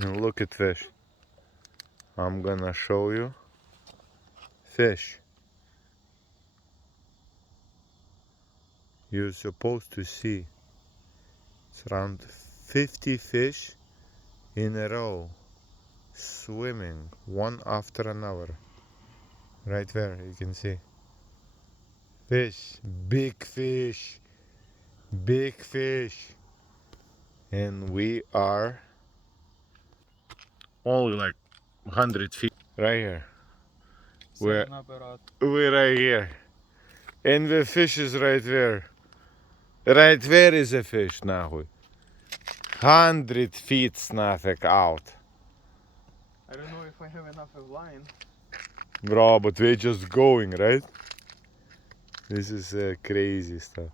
And look at fish. I'm gonna show you fish. You're supposed to see it's around 50 fish in a row swimming one after another. Right there, you can see fish, big fish, big fish. And we are only like 100 feet right here. We're right here. And the fish is right there. Right there is a fish, нахуй. 100 feet nothing out. I don't know if I have enough of line. Bro, but we're just going, right? This is crazy stuff.